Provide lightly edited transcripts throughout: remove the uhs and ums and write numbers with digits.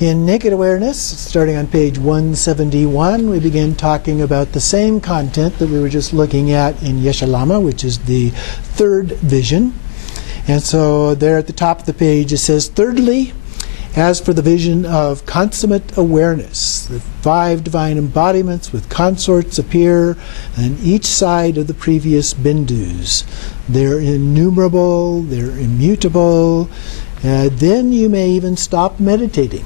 In Naked Awareness, starting on page 171, we begin talking about the same content that we were just looking at in Yeshe-Lama, which is the third vision. And so there at the top of the page it says, thirdly, as for the vision of consummate awareness, the 5 divine embodiments with consorts appear on each side of the previous bindus. They're innumerable, they're immutable. Then you may even stop meditating.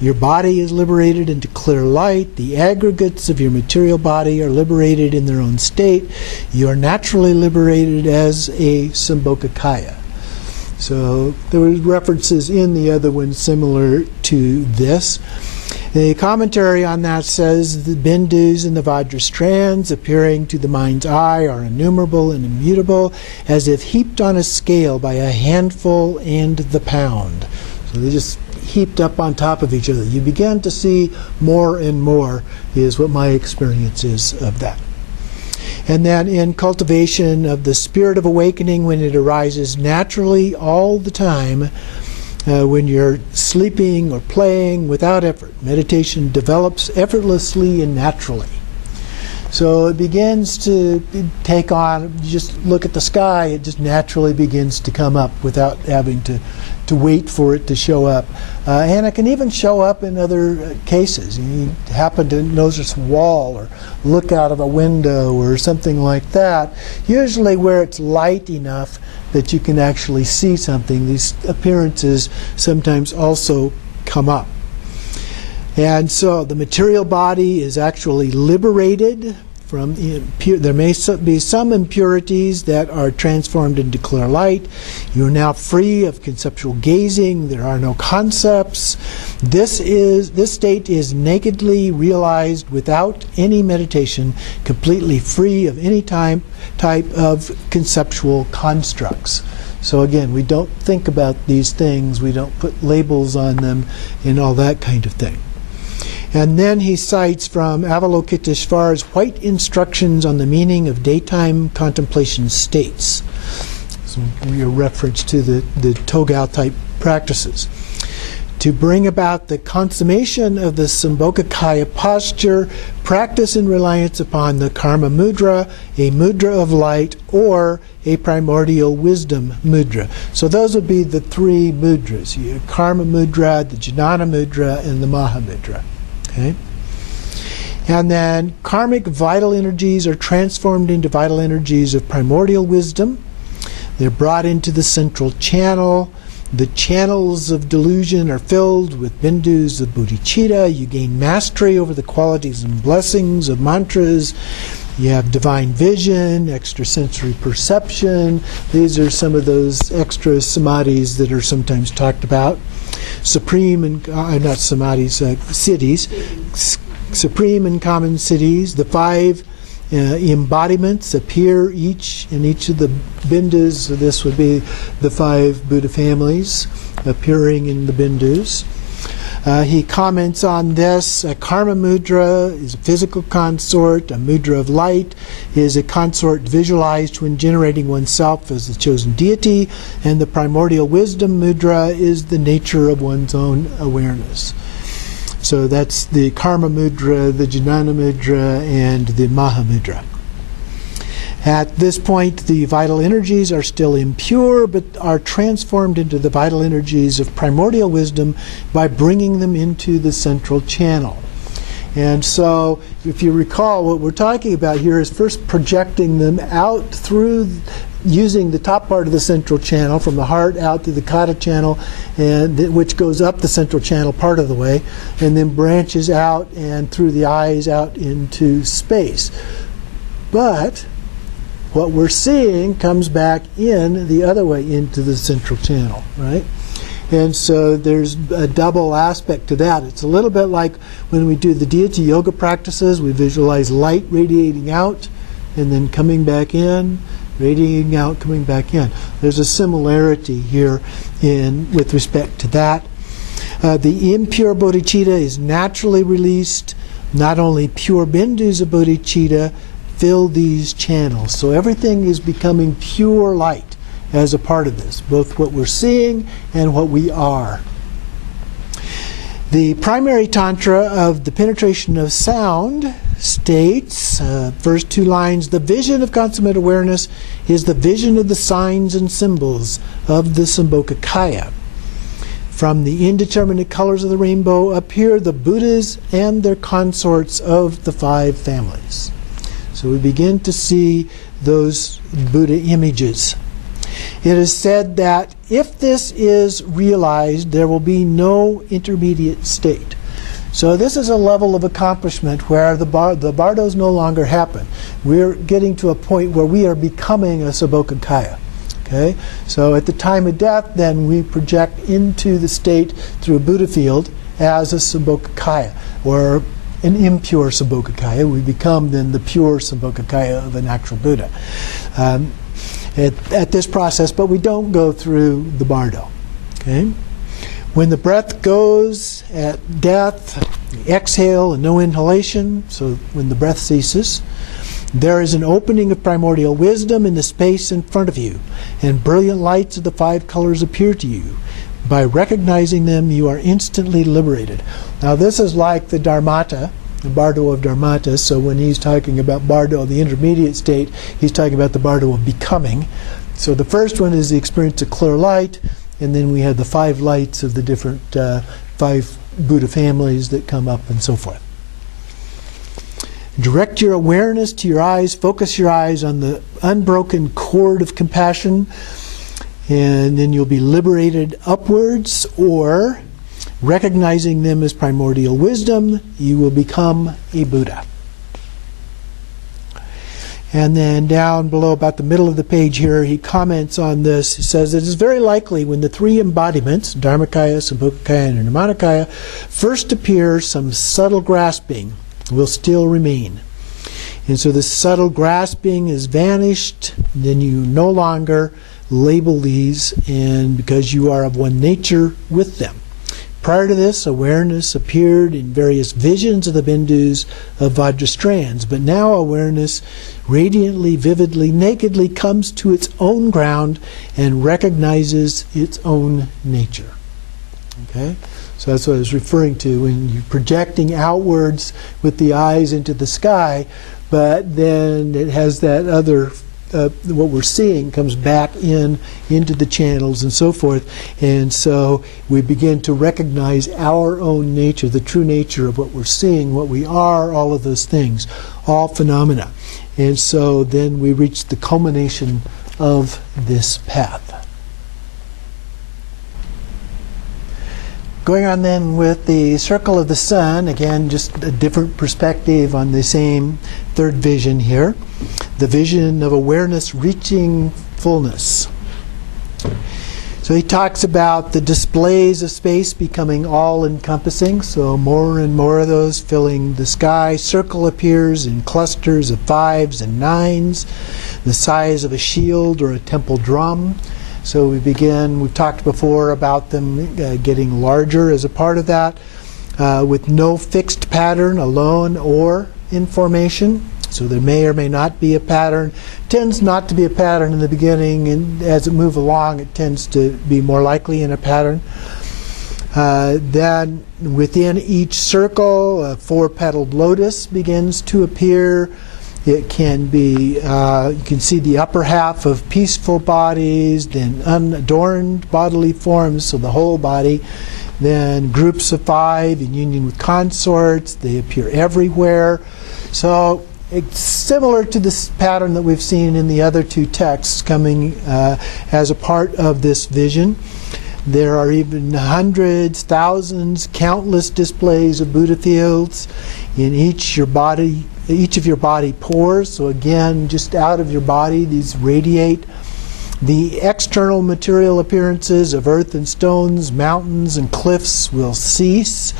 Your body is liberated into clear light. The aggregates of your material body are liberated in their own state. You are naturally liberated as a Sambhogakaya. So there were references in the other one similar to this. The commentary on that says the bindus and the Vajra strands appearing to the mind's eye are innumerable and immutable, as if heaped on a scale by a handful and the pound. So they just heaped up on top of each other. You begin to see more and more, is what my experience is of that. And then in cultivation of the spirit of awakening, when it arises naturally all the time, when you're sleeping or playing without effort, meditation develops effortlessly and naturally. So it begins to take on, you just look at the sky, it just naturally begins to come up without having to wait for it to show up. And it can even show up in other cases. You happen to notice a wall or look out of a window or something like that. Usually where it's light enough that you can actually see something, these appearances sometimes also come up. And so the material body is actually liberated from there may be some impurities that are transformed into clear light. You are now free of conceptual gazing. There are no concepts. This state is nakedly realized without any meditation, completely free of any type of conceptual constructs. So again, we don't think about these things. We don't put labels on them and all that kind of thing. And then he cites from Avalokiteshvara's white instructions on the meaning of daytime contemplation states. So a reference to the Togal type practices. To bring about the consummation of the Sambhogakaya posture, practice in reliance upon the Karma Mudra, a mudra of light, or a primordial wisdom mudra. So those would be the 3 mudras: Karma Mudra, the Jnana Mudra, and the Maha Mudra. Okay. And then karmic vital energies are transformed into vital energies of primordial wisdom. They're brought into the central channel. The channels of delusion are filled with bindus of bodhicitta. You gain mastery over the qualities and blessings of mantras. You have divine vision, extrasensory perception. These are some of those extra samadhis that are sometimes talked about. Supreme and not samadhis, cities, supreme and common cities. The 5 embodiments appear each in each of the bindus. So this would be the 5 Buddha families appearing in the bindus. He comments on this. A Karma Mudra is a physical consort. A Mudra of light is a consort visualized when generating oneself as the chosen deity. And the Primordial Wisdom Mudra is the nature of one's own awareness. So that's the Karma Mudra, the Jnana Mudra, and the Maha Mudra. At this point, the vital energies are still impure, but are transformed into the vital energies of primordial wisdom by bringing them into the central channel. And so, if you recall, what we're talking about here is first projecting them out through, using the top part of the central channel, from the heart out through the kata channel, and which goes up the central channel part of the way, and then branches out and through the eyes out into space. But what we're seeing comes back in the other way into the central channel, right? And so there's a double aspect to that. It's a little bit like when we do the deity yoga practices, we visualize light radiating out and then coming back in, radiating out, coming back in. There's a similarity here with respect to that. The impure bodhicitta is naturally released. Not only pure bindus of bodhicitta fill these channels. So everything is becoming pure light as a part of this, both what we're seeing and what we are. The primary tantra of the penetration of sound states, first two lines, the vision of consummate awareness is the vision of the signs and symbols of the Sambhogakaya. From the indeterminate colors of the rainbow appear the Buddhas and their consorts of the five families. So we begin to see those Buddha images. It is said that if this is realized, there will be no intermediate state. So this is a level of accomplishment where the bardos no longer happen. We're getting to a point where we are becoming a Sambhogakaya. Okay? So at the time of death, then we project into the state through a Buddha field as a Sambhogakaya, or an impure Sambhogakaya. We become then the pure Sambhogakaya of an actual Buddha. At this process, but we don't go through the bardo. Okay? When the breath goes at death, exhale and no inhalation, so when the breath ceases, there is an opening of primordial wisdom in the space in front of you, and brilliant lights of the five colors appear to you. By recognizing them, you are instantly liberated. Now this is like the Dharmata, the bardo of Dharmata. So when he's talking about bardo, the intermediate state, he's talking about the bardo of becoming. So the first one is the experience of clear light, and then we have the five lights of the different five Buddha families that come up and so forth. Direct your awareness to your eyes, focus your eyes on the unbroken cord of compassion, and then you'll be liberated upwards, or recognizing them as primordial wisdom, you will become a Buddha. And then down below, about the middle of the page here, he comments on this. He says, it is very likely when the three embodiments, Dharmakaya, Sambhogakaya, and Nirmanakaya, first appear, some subtle grasping will still remain. And so the subtle grasping is vanished, then you no longer label these, and because you are of one nature with them. Prior to this, awareness appeared in various visions of the bindus of Vajra strands, but now awareness radiantly, vividly, nakedly comes to its own ground and recognizes its own nature. Okay? So that's what I was referring to when you're projecting outwards with the eyes into the sky, but then it has that other what we're seeing comes back into the channels and so forth, and so we begin to recognize our own nature, the true nature of what we're seeing, what we are, all of those things, all phenomena. And so then we reach the culmination of this path. Going on then with the circle of the sun, again just a different perspective on the same third vision here. The vision of awareness reaching fullness. So he talks about the displays of space becoming all-encompassing, so more and more of those filling the sky. Circle appears in clusters of 5s and 9s, the size of a shield or a temple drum. So we've talked before about them getting larger as a part of that, with no fixed pattern, alone or in formation. So there may or may not be a pattern. Tends not to be a pattern in the beginning, and as it moves along, it tends to be more likely in a pattern. Then within each circle, a four-petaled lotus begins to appear. It can be, you can see the upper half of peaceful bodies, then unadorned bodily forms, so the whole body. Then groups of 5 in union with consorts. They appear everywhere. So it's similar to this pattern that we've seen in the other two texts coming as a part of this vision. There are even hundreds, thousands, countless displays of Buddha fields in each of your body pores. So again, just out of your body, these radiate. The external material appearances of earth and stones, mountains and cliffs will cease,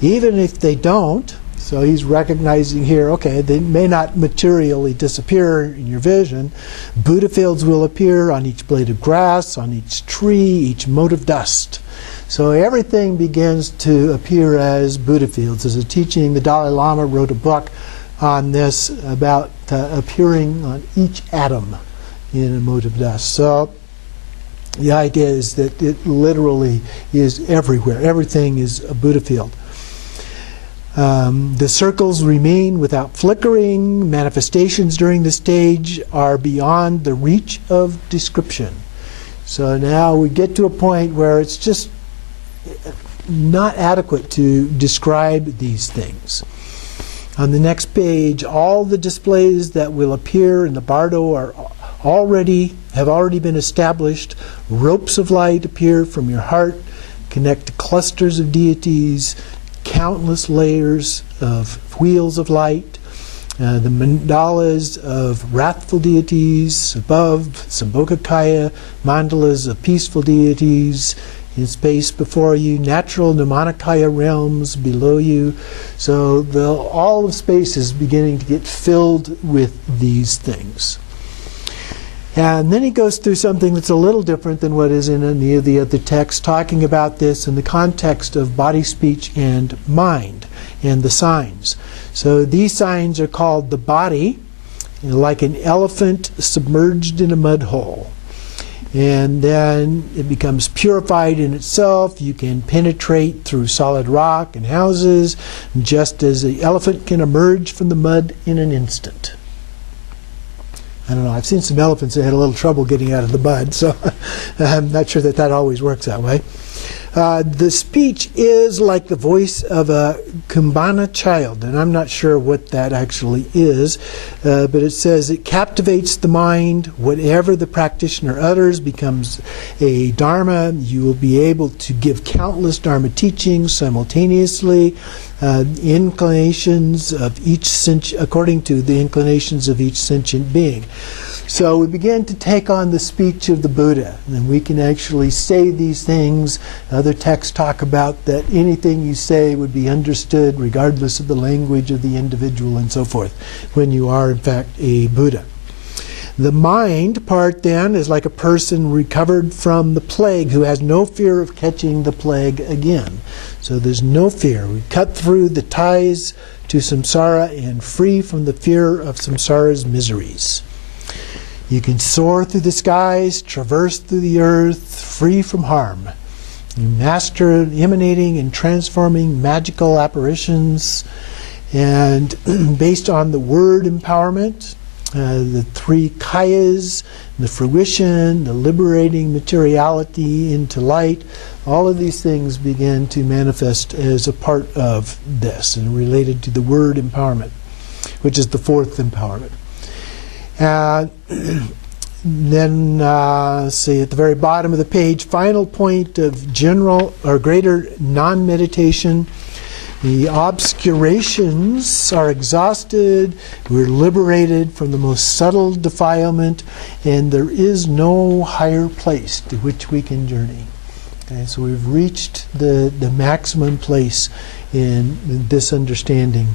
even if they don't. So he's recognizing here, okay, they may not materially disappear in your vision. Buddha fields will appear on each blade of grass, on each tree, each mote of dust. So everything begins to appear as Buddha fields. As a teaching, the Dalai Lama wrote a book on this about appearing on each atom in a mote of dust. So The idea is that it literally is everywhere. Everything is a Buddha field. The circles remain without flickering. Manifestations during the stage are beyond the reach of description. So now we get to a point where it's just not adequate to describe these things. On the next page, all the displays that will appear in the bardo have already been established. Ropes of light appear from your heart, connect to clusters of deities, countless layers of wheels of light, the mandalas of wrathful deities above, Sambhogakaya, mandalas of peaceful deities in space before you, natural Nirmanakaya realms below you. So all of space is beginning to get filled with these things. And then he goes through something that's a little different than what is in any of the other texts, talking about this in the context of body, speech, and mind, and the signs. So these signs are called the body, like an elephant submerged in a mud hole. And then it becomes purified in itself. You can penetrate through solid rock and houses, just as the elephant can emerge from the mud in an instant. I don't know, I've seen some elephants that had a little trouble getting out of the mud, so I'm not sure that always works that way. The speech is like the voice of a kumbhana child, and I'm not sure what that actually is, but it says it captivates the mind. Whatever the practitioner utters becomes a dharma. You will be able to give countless dharma teachings simultaneously, inclinations of each according to the inclinations of each sentient being. So we begin to take on the speech of the Buddha, and we can actually say these things. Other texts talk about that anything you say would be understood regardless of the language of the individual and so forth, when you are in fact a Buddha. The mind part then is like a person recovered from the plague who has no fear of catching the plague again. So there's no fear. We cut through the ties to samsara and free from the fear of samsara's miseries. You can soar through the skies, traverse through the earth, free from harm. You master emanating and transforming magical apparitions. And based on the word empowerment, the three kayas, the fruition, the liberating materiality into light, all of these things begin to manifest as a part of this and related to the word empowerment, which is the fourth empowerment. Then, see at the very bottom of the page, final point of general or greater non-meditation. The obscurations are exhausted. We're liberated from the most subtle defilement, and there is no higher place to which we can journey. Okay, so we've reached the maximum place in this understanding